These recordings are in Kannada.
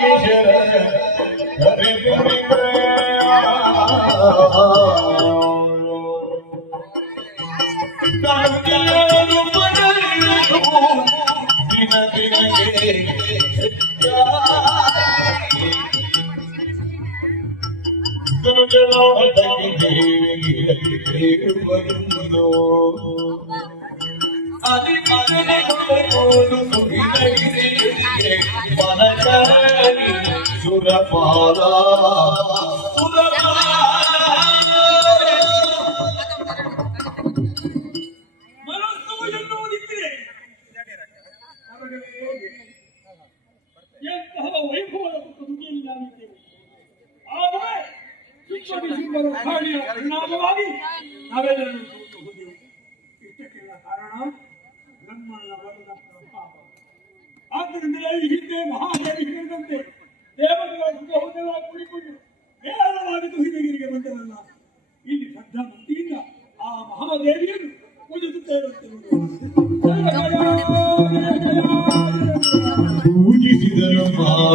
جيشنه ري بني اا اا دان Father.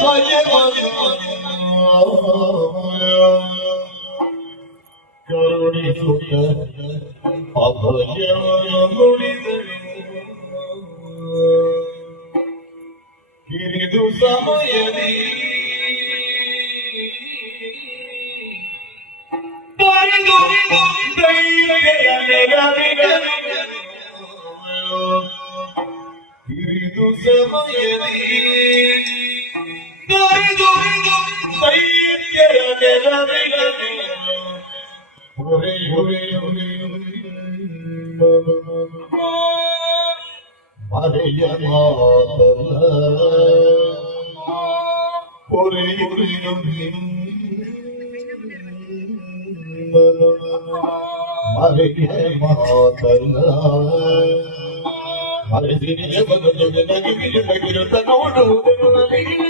طيبا كرني سكا أبشر مريد كريد மறைந்தினே பகவதனகிரி பகிரத்தனோடு உதனுவதினே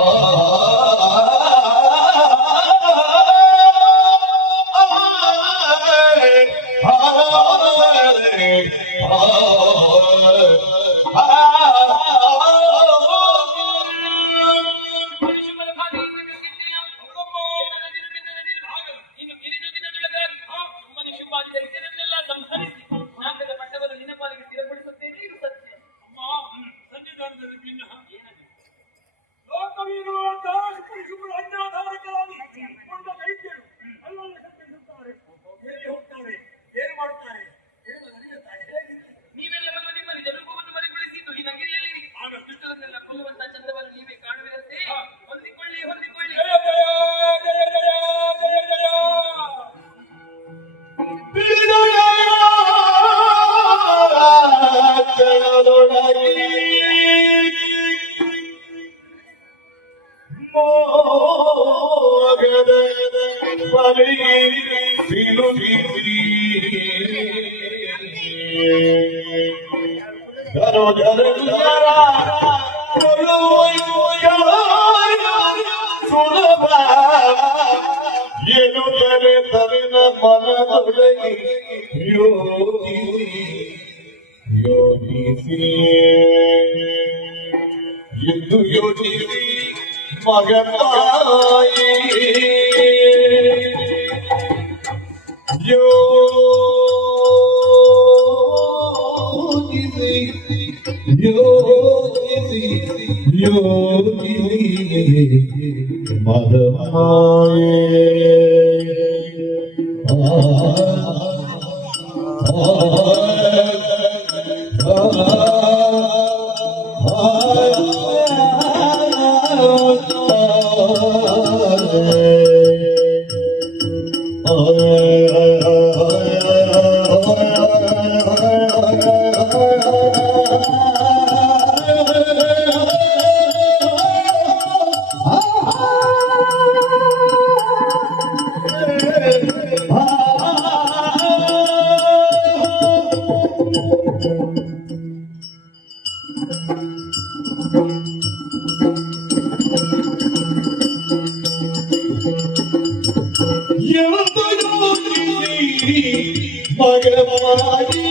Oh, yeah. ভগবান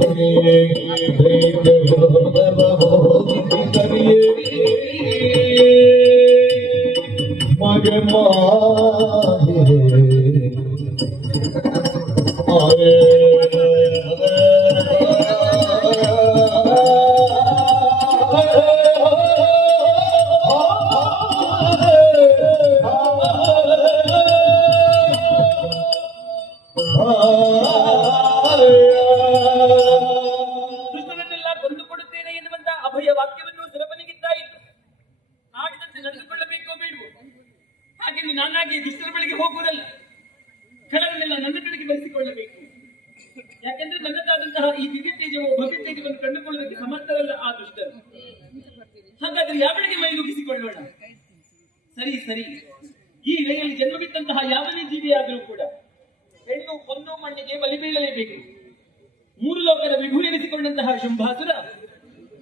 Thank you.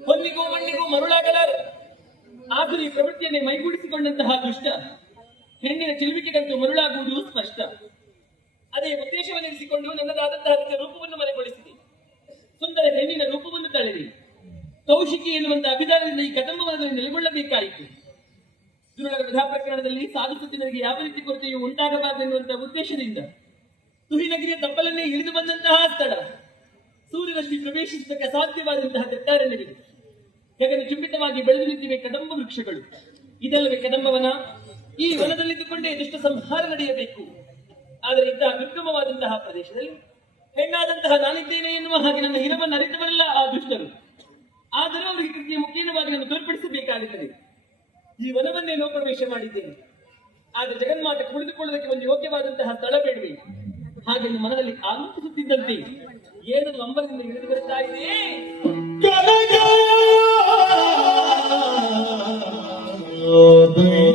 ಹೊನ್ನಿಗೂ ಮಣ್ಣಿಗೂ ಮರುಳಾಗಲಾರ. ಈ ಪ್ರವೃತ್ತಿಯನ್ನೇ ಮೈಗೂಡಿಸಿಕೊಂಡಂತಹ ದುಷ್ಟ ಹೆಣ್ಣಿನ ಚಿಲುವಿಕೆಗಂತೂ ಮರುಳಾಗುವುದು ಸ್ಪಷ್ಟ. ಅದೇ ಉದ್ದೇಶವನ್ನಿರಿಸಿಕೊಂಡು ನನ್ನದಾದಂತಹ ರೂಪವನ್ನು ಮನೆಗೊಳಿಸಿದೆ ಸುಂದರ ಹೆಣ್ಣಿನ ರೂಪವನ್ನು ತಳೆದಿ ಕೌಶಿಕಿ ಎನ್ನುವಂತಹ ಅಭಿದಾನದಿಂದ ಈ ಕದಂಬವನದಲ್ಲಿ ನೆಲೆಗೊಳ್ಳಬೇಕಾಯಿತು. ದುರುಳರ ವಿಧಾ ಪ್ರಕರಣದಲ್ಲಿ ಸಾಧು ಯಾವ ರೀತಿ ಕೊರತೆಯು ಉಂಟಾಗಬಾರದೆನ್ನುವಂತಹ ಉದ್ದೇಶದಿಂದ ತುಹಿನಗಿರಿಯ ತಪ್ಪಲನ್ನೇ ಇಳಿದು ಬಂದಂತಹ ಸ್ಥಳ. ಸೂರ್ಯರಶ್ಮಿ ಪ್ರವೇಶಿಸುವುದಕ್ಕೆ ಅಸಾಧ್ಯವಾದಂತಹ ದಟ್ಟಾರಣ್ಯವಿದೆ ಗಗನ ಚುಂಬಿತವಾಗಿ ಬೆಳೆದು ನಿಂತಿವೆ ಕದಂಬ ವೃಕ್ಷಗಳು. ಇದಲ್ಲವೇ ಕದಂಬವನ ಈ ವನದಲ್ಲಿದ್ದುಕೊಂಡೇ ದುಷ್ಟ ಸಂಹಾರ ನಡೆಯಬೇಕು. ಆದರೆ ಇಂತಹ ದುರ್ಗಮವಾದಂತಹ ಪ್ರದೇಶದಲ್ಲಿ ಹೆಣ್ಣಾದಂತಹ ನಾನಿದ್ದೇನೆ ಎನ್ನುವ ಹಾಗೆ ನನ್ನ ಹಿರವನ್ನು ಅರಿತವರಲ್ಲ ಆ ದುಷ್ಟರು. ಆದರೂ ಅವರಿಗೆ ಕೃತಿಯ ಮುಖೇನವಾಗಿ ನಾನು ತೋರ್ಪಡಿಸಬೇಕಾಗುತ್ತದೆ. ಈ ವನವನ್ನೇ ಪ್ರವೇಶ ಮಾಡಿದ್ದೇನೆ. ಆದರೆ ಜಗನ್ಮಾತೆ ಕುಳಿತುಕೊಳ್ಳುವುದಕ್ಕೆ ಒಂದು ಯೋಗ್ಯವಾದಂತಹ ಸ್ಥಳ ಬೇಡವೆ? ಹಾಗೆ ಮನದಲ್ಲಿ ಆಲೋಚಿಸುತ್ತಿದ್ದಂತೆ ಏನು ಅಂಬರದಿಂದ ಹಿಡಿದು ಬರುತ್ತಾ ಇದೆ দুই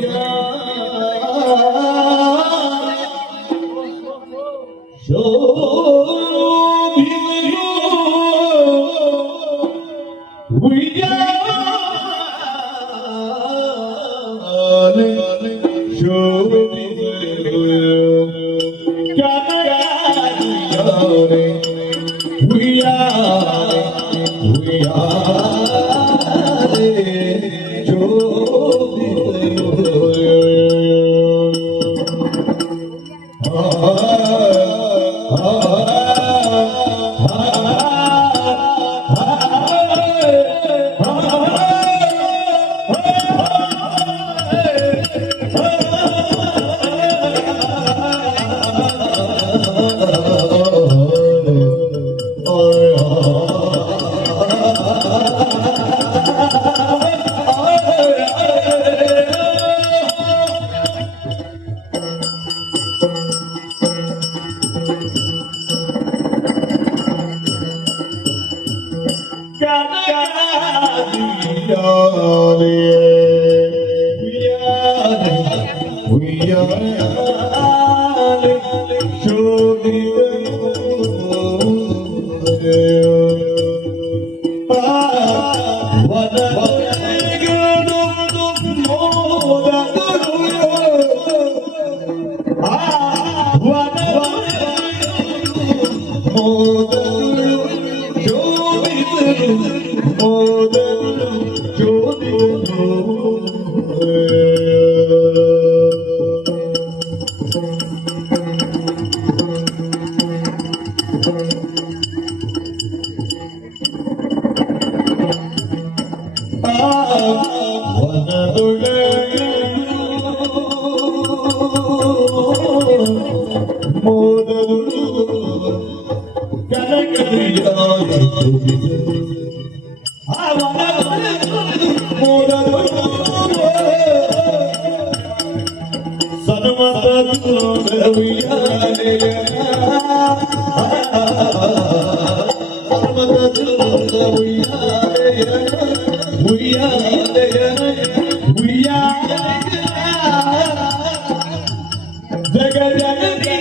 ஜெகஜனதி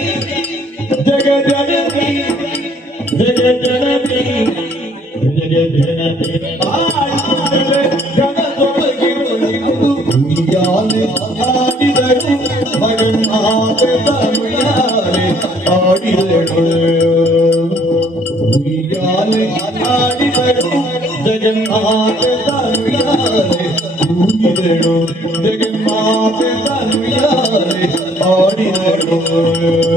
ஜெகஜனதி ஜெகஜனதி ஜெகஜனதி ஆயிரே கணதொழுகிடுது குஞ்ஞாலே ஆடிதடு மகன் Lord.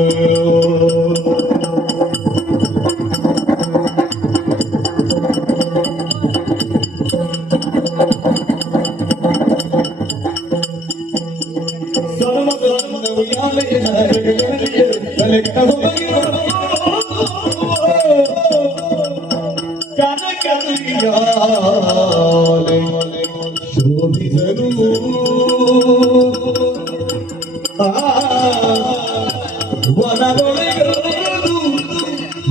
ವನದೊಳಗರು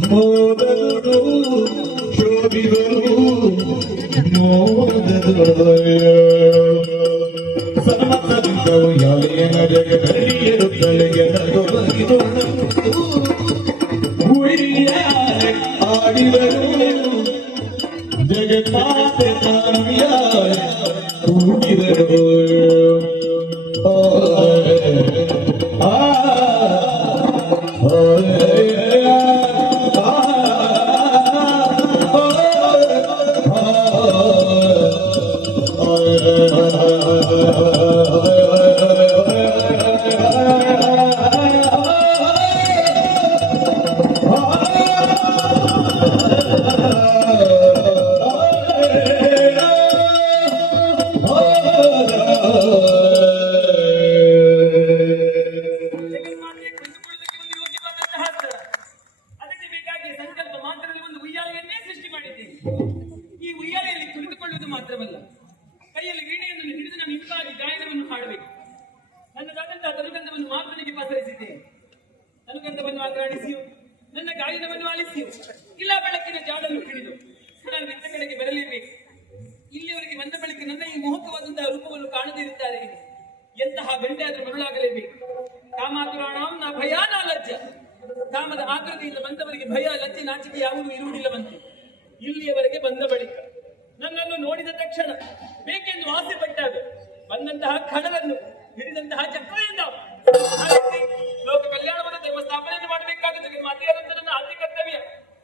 ಮೋದರು ಶೋಭಿದರು ಮೋದರು ಸನ್ಮತದಿಂದವು ಯಾಲೆಯನ ಜಗದಲ್ಲಿ ಮಾತ್ರವಲ್ಲ, ಕೈಯಲ್ಲಿ ವೀಣೆಯನ್ನು ಹಿಡಿದು ನಾನು ಇಂಪಾಗಿ ಗಾಯನವನ್ನು ಹಾಡಬೇಕು. ನನ್ನ ತದಂತಹ ತನುಗಂಧವನ್ನು ಮಾತನಿಗೆ ಪಸರಿಸಿದೆ ತನುಗಂಧವನ್ನು ಆಗ್ರಾಣಿಸಿಯು ನನ್ನ ಗಾಯನವನ್ನು ಆಲಿಸಿಯು. ಇಲ್ಲ ಬೆಳಕಿನ ಜಾಡನ್ನು ಹಿಡಿದು ನಾನು ಬೆಟ್ಟ ಕಡೆಗೆ ಬರಲೇಬೇಕು ಇಲ್ಲಿಯವರೆಗೆ ಬಂದ ಬಳಿಕ ನನ್ನ ಈ ಮಹತ್ವವಾದಂತಹ ರೂಪವನ್ನು ಕಾಣದೇ ಇರುತ್ತಾರೆ ಎಂತಹ ಗಂಟೆ ಆದರೂ ಮರುಳಾಗಲೇಬೇಕು. ಕಾಮಾತುರಾಣಾಂ ನಾ ಭಯಾನ ಲಜ್ಜ. ಕಾಮದ ಆಕೃತಿಯಿಂದ ಬಂದವರಿಗೆ ಭಯ ಲಜ್ಜೆ ನಾಚಿಕೆ ಯಾವುದೂ ಇರುವುದಿಲ್ಲವಂತೆ ಇಲ್ಲಿಯವರೆಗೆ ಬಂದ ಬಳಿಕ ನನ್ನನ್ನು ನೋಡಿದ ತಕ್ಷಣ ಬೇಕೆಂದು ಆಸೆ ಪಟ್ಟಾಗ ಬಂದಂತಹ ಕಣವನ್ನು ಹಿಡಿದಂತಹ ಚಕ್ರದಿಂದ ಲೋಕ ಕಲ್ಯಾಣವನ್ನು ಧರ್ಮ ಸ್ಥಾಪನೆಯನ್ನು ಮಾಡಬೇಕಾದ ಜಗನ್ಮಾತೆಯಾದಂತ ನನ್ನ ಆದ್ಯ ಕರ್ತವ್ಯ.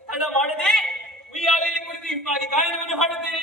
ತಡ ಮಾಡದೆ ಉಯ್ಯಾಲೆಯಲ್ಲಿ ಕುಳಿತು ಇಂಪಾಗಿ ಗಾಯನವನ್ನು ಹಾಡುತ್ತೇನೆ.